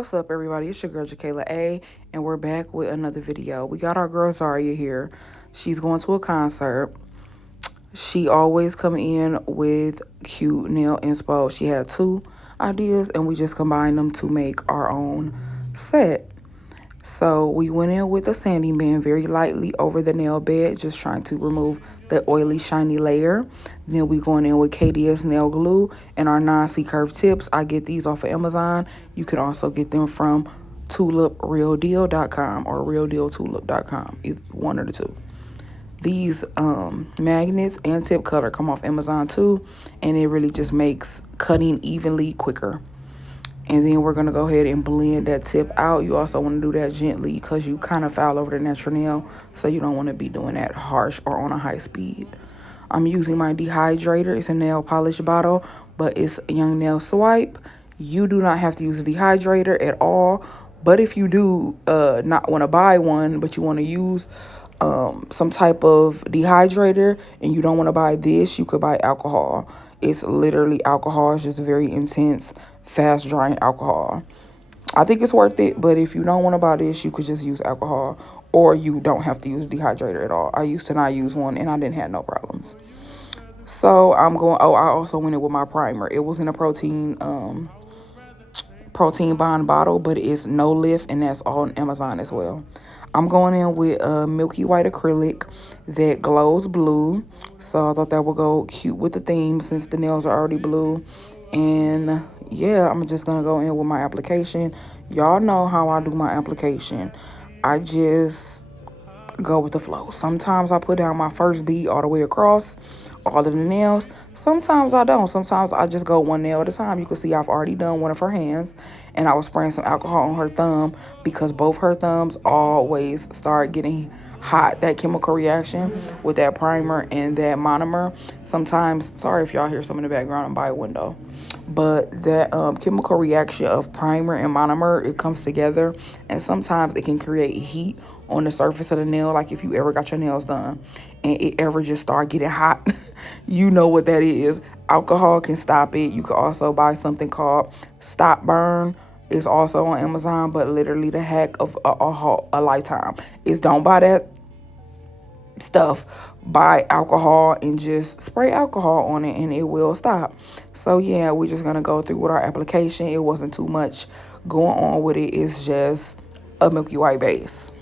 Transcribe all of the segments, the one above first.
What's up, everybody? It's your girl, Jakayla A, and we're back with another video. We got our girl Zaria here. She's going to a concert. She always come in with cute nail inspo. She had two ideas, and we just combined them to make our own set. So we went in with a sanding band very lightly over the nail bed, just trying to remove the oily, shiny layer. Then we going in with KDS nail glue and our non-C-curve tips. I get these off of Amazon. You can also get them from tuliprealdeal.com or realdealtulip.com, either one or the two. These magnets and tip cutter come off Amazon too, and it really just makes cutting evenly quicker. And then we're going to go ahead and blend that tip out. You also want to do that gently because you kind of foul over the natural nail. So you don't want to be doing that harsh or on a high speed. I'm using my dehydrator. It's a nail polish bottle, but it's Young Nail Swipe. You do not have to use a dehydrator at all. But if you do not want to buy one, but you want to use some type of dehydrator and you don't want to buy this, you could buy alcohol. It's literally alcohol. It's just very intense, fast drying alcohol. I think it's worth it, but if you don't want to buy this, you could just use alcohol, or you don't have to use a dehydrator at all. I used to not use one and I didn't have no problems. So I also went in with my primer. It was in a protein bond bottle, but it's no lift, and that's on Amazon as well. I'm going in with a milky white acrylic that glows blue. So I thought that would go cute with the theme since the nails are already blue. And yeah, I'm just going to go in with my application. Y'all know how I do my application. I just go with the flow. Sometimes I put down my first bead all the way across all of the nails. Sometimes I don't. Sometimes I just go one nail at a time. You can see I've already done one of her hands, and I was spraying some alcohol on her thumb because both her thumbs always start getting hot. That chemical reaction with that primer and that monomer. Sometimes, sorry if y'all hear some in the background, I'm by a window. But that chemical reaction of primer and monomer, it comes together, and sometimes it can create heat on the surface of the nail. Like if you ever got your nails done and it ever just start getting hot, you know what that is. Alcohol can stop it. You could also buy something called Stop Burn. It's also on Amazon, but literally the hack of a lifetime is don't buy that stuff. Buy alcohol and just spray alcohol on it and it will stop. So yeah, we're just gonna go through with our application. It wasn't too much going on with it. It's just a milky white base.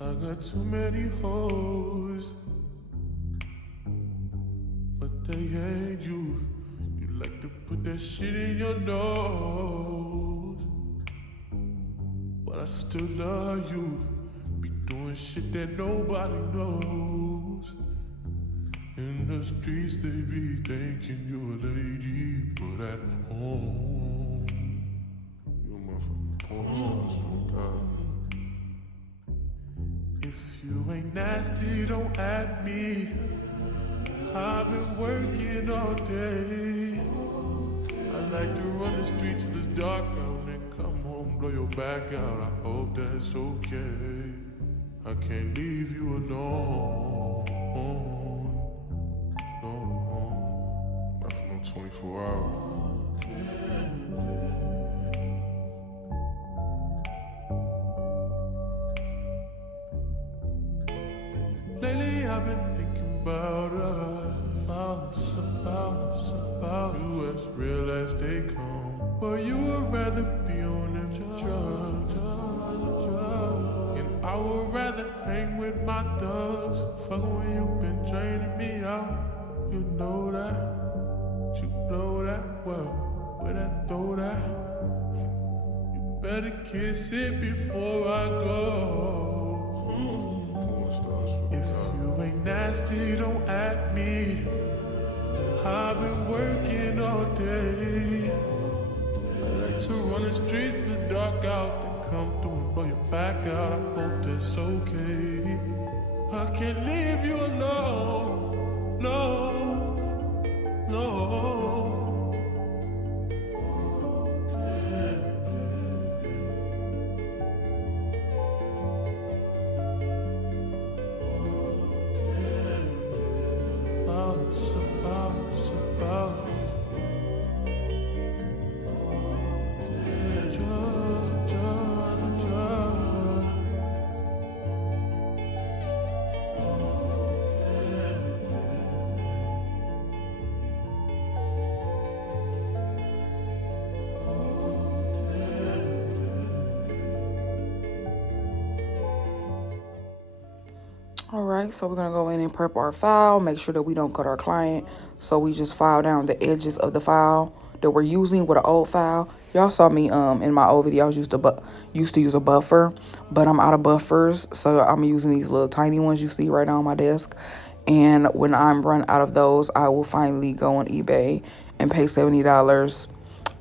I got too many hoes, but they ain't you. You like to put that shit in your nose, but I still love you. Be doing shit that nobody knows. In the streets they be thinking you a lady, but at home you a motherfucking porn star, swear to God. If you ain't nasty, don't at me. I've been working all day. I like to run the streets till it's dark out and then come home, blow your back out. I hope that's okay. I can't leave you alone. No, not for no 24 hours. Lately I've been thinking about us, about you as real as they come. But you would rather be on them drugs. And I would rather hang with my thugs. Fuck when you been draining me out. You know that, you blow that well, where that throw that. You better kiss it before I go. If you ain't nasty, don't at me. I've been working all day. I like to run the streets in the dark out, then come through and blow your back out. I hope that's okay. I can't leave you alone. No, no. All right, so we're gonna go in and prep our file, make sure that we don't cut our client. So we just file down the edges of the file that we're using with an old file. Y'all saw me in my old video, I used to use a buffer, but I'm out of buffers, so I'm using these little tiny ones you see right now on my desk. And when I'm run out of those, I will finally go on eBay and pay $70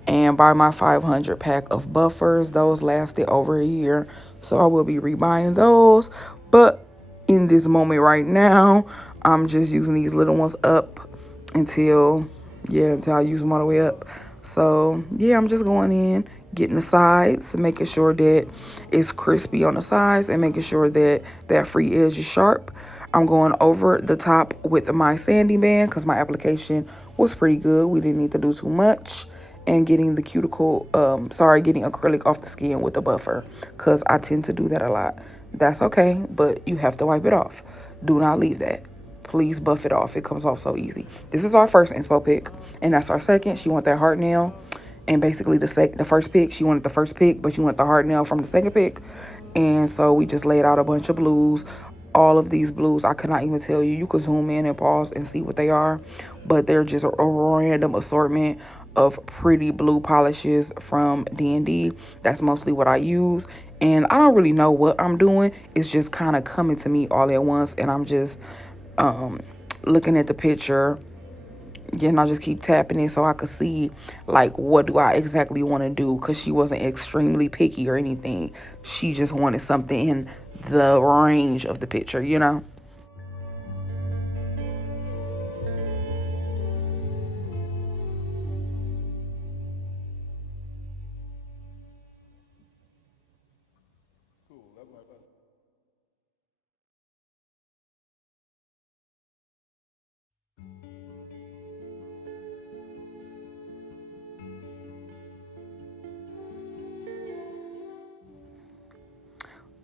and buy my 500 pack of buffers. Those lasted over a year, so I will be rebuying those. But in this moment right now, I'm just using these little ones up until I use them all the way up. So yeah, I'm just going in, getting the sides, making sure that it's crispy on the sides and making sure that that free edge is sharp. I'm going over the top with my sanding band because my application was pretty good. We didn't need to do too much. And getting the getting acrylic off the skin with the buffer because I tend to do that a lot. That's okay, but you have to wipe it off. Do not leave that. Please buff it off. It comes off so easy. This is our first inspo pick, and that's our second. She want that hard nail. And basically the first pick, she wanted the first pick, but she wanted the hard nail from the second pick. And so we just laid out a bunch of blues. All of these blues, I could not even tell you. You could zoom in and pause and see what they are. But they're just a random assortment of pretty blue polishes from DND. That's mostly what I use. And I don't really know what I'm doing. It's just kind of coming to me all at once. And I'm just looking at the picture. And I just keep tapping it so I could see, like, what do I exactly want to do? Because she wasn't extremely picky or anything. She just wanted something in the range of the picture, you know?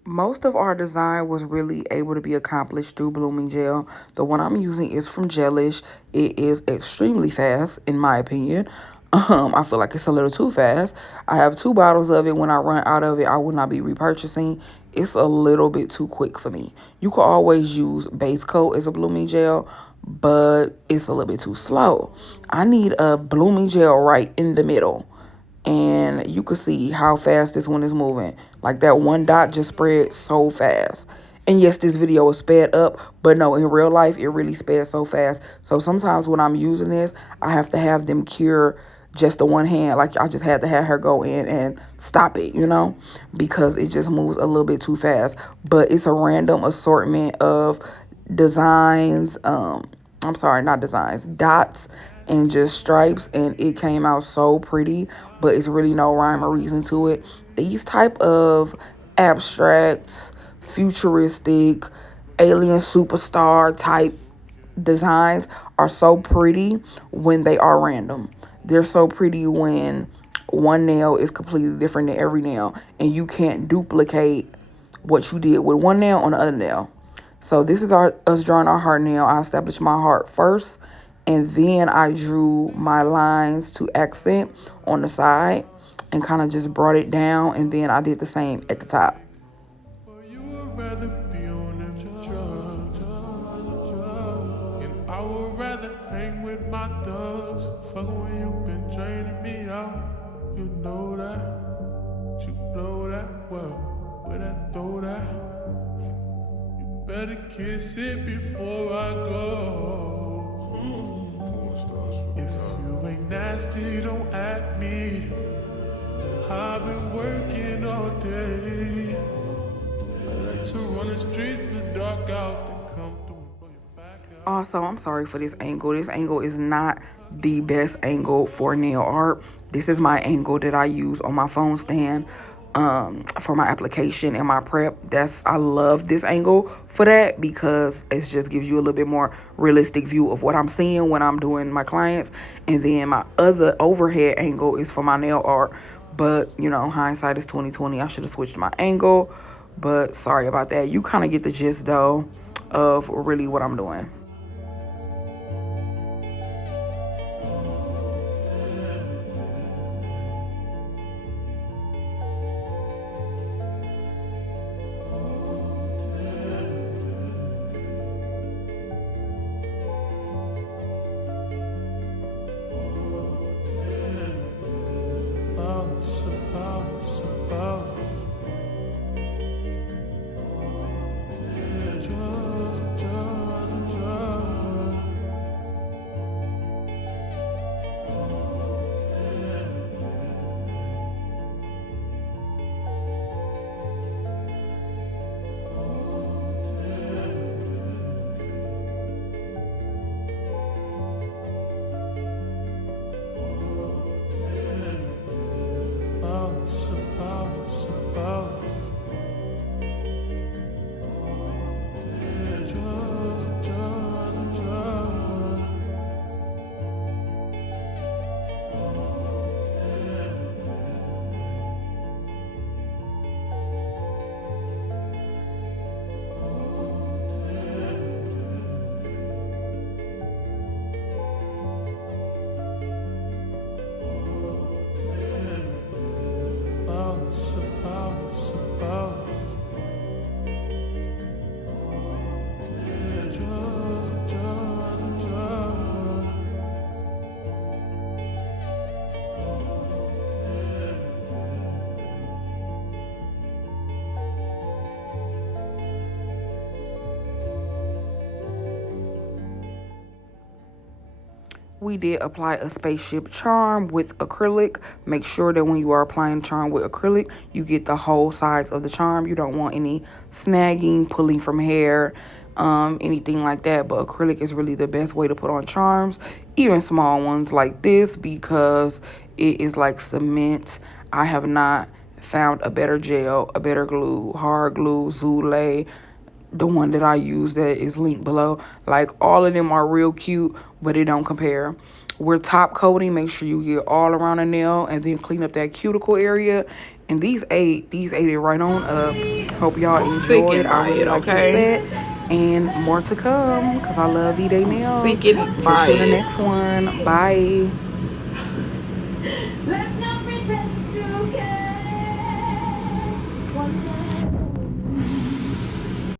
Most of our design was really able to be accomplished through blooming gel. The one I'm using is from Gelixr. It is extremely fast, in my opinion. I feel like it's a little too fast. I have 2 bottles of it. When I run out of it, I will not be repurchasing. It's a little bit too quick for me. You could always use base coat as a blooming gel, but it's a little bit too slow. I need a blooming gel right in the middle. And you can see how fast this one is moving. Like that one dot just spread so fast. And yes, this video is sped up, but no, in real life, it really sped so fast. So sometimes when I'm using this, I have to have them cure just the one hand. Like I just had to have her go in and stop it, because it just moves a little bit too fast. But it's a random assortment of designs, I'm sorry, not designs, dots and just stripes, and it came out so pretty, but it's really no rhyme or reason to it. These type of abstracts, futuristic, alien superstar type designs are so pretty when they are random. They're so pretty when one nail is completely different than every nail, and you can't duplicate what you did with one nail on the other nail. So this is us drawing our heart nail. I established my heart first, and then I drew my lines to accent on the side and kind of just brought it down, and then I did the same at the top. You would rather be on them drugs, and I would rather hang with my thugs. Fuck when you been draining me out, you know that. You blow that well, where that throw that. You better kiss it before I go. If you ain't nasty, don't at me. I've been working all day. I like to run the streets in the dark out, then come through and blow your back out. Also, I'm sorry for this angle. This angle is not the best angle for nail art. This is my angle that I use on my phone stand for my application and my prep. I love this angle for that because it just gives you a little bit more realistic view of what I'm seeing when I'm doing my clients. And then my other overhead angle is for my nail art. But, hindsight is 2020. I should have switched my angle. But sorry about that. You kind of get the gist, though, of really what I'm doing. We did apply a spaceship charm with acrylic. Make sure that when you are applying charm with acrylic, you get the whole size of the charm. You don't want any snagging, pulling from hair, anything like that. But acrylic is really the best way to put on charms, even small ones like this, because it is like cement. I have not found a better gel, a better glue, hard glue, Zulay, the one that I use that is linked below. Like, all of them are real cute, but it don't compare. We're top coating. Make sure you get all around the nail and then clean up that cuticle area. And these ate it right on up. Hope y'all enjoyed. I really like this set. And more to come, because I love V-Day nails. Catch you in the next one. Bye. Let